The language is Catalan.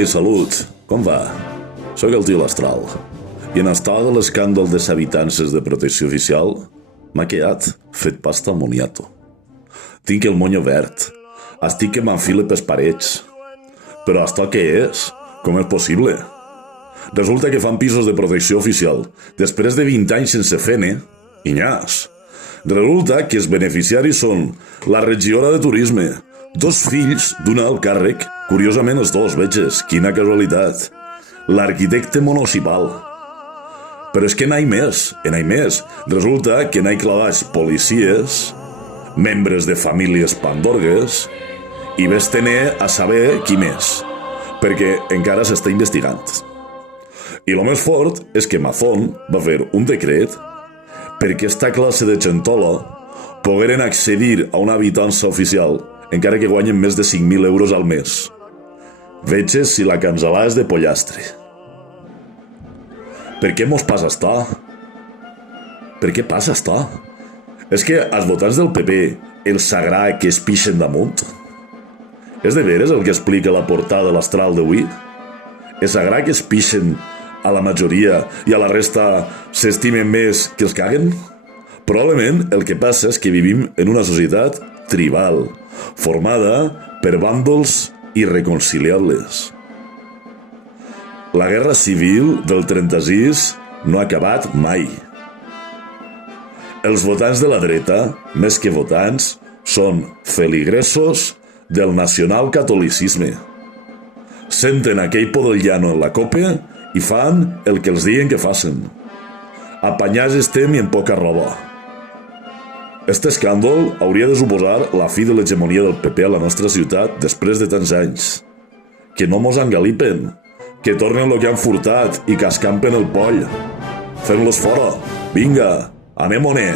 Ei, salut, com va? Soc el tio l'Astral. I en estar de l'escàndol de habitances de protecció oficial, m'ha quedat fet pasta al moniato. Tinc el monyo verd. Estic que m'enfile pels parets. Però esto què és? Com és possible? Resulta que fan pisos de protecció oficial després de 20 anys sense fer-ne, i nyàs. Resulta que els beneficiaris són la regidora de turisme, dos fills d'un alt càrrec, curiosament els dos, veges, quina casualitat, l'arquitecte municipal. Però és que n'hi ha més. Resulta que n'hi ha clavats policies, membres de famílies pandorgues, i ves tenir a saber qui més, perquè encara s'està investigant. I el més fort és que Mazón va fer un decret perquè aquesta classe de gentola pogueren accedir a una habitança oficial encara que guanyen més de 5.000 euros al mes. Veges si la cansalà és de pollastre. Per què mos passa estar? Per què passa estar? És que els votants del PP els agrada que es pixen damunt? És de veres el que explica la portada de l'Astral d'avui? Els agrada que es pixen a la majoria i a la resta s'estimen més que els caguen? Probablement el que passa és que vivim en una societat tribal, formada per bàndols irreconciliables. La guerra civil del 36 no ha acabat mai. Els votants de la dreta, més que votants, són feligresos del nacionalcatolicisme. Senten aquell podollano en la copa i fan el que els diuen que facin. Apanyats estem i en poca roba. Este escàndol hauria de suposar la fi de l'hegemonia del PP a la nostra ciutat després de tants anys. Que no mos engalipen, que tornen el que han furtat i que escampen el poll. Fem-los fora. Vinga, anem-on-hi.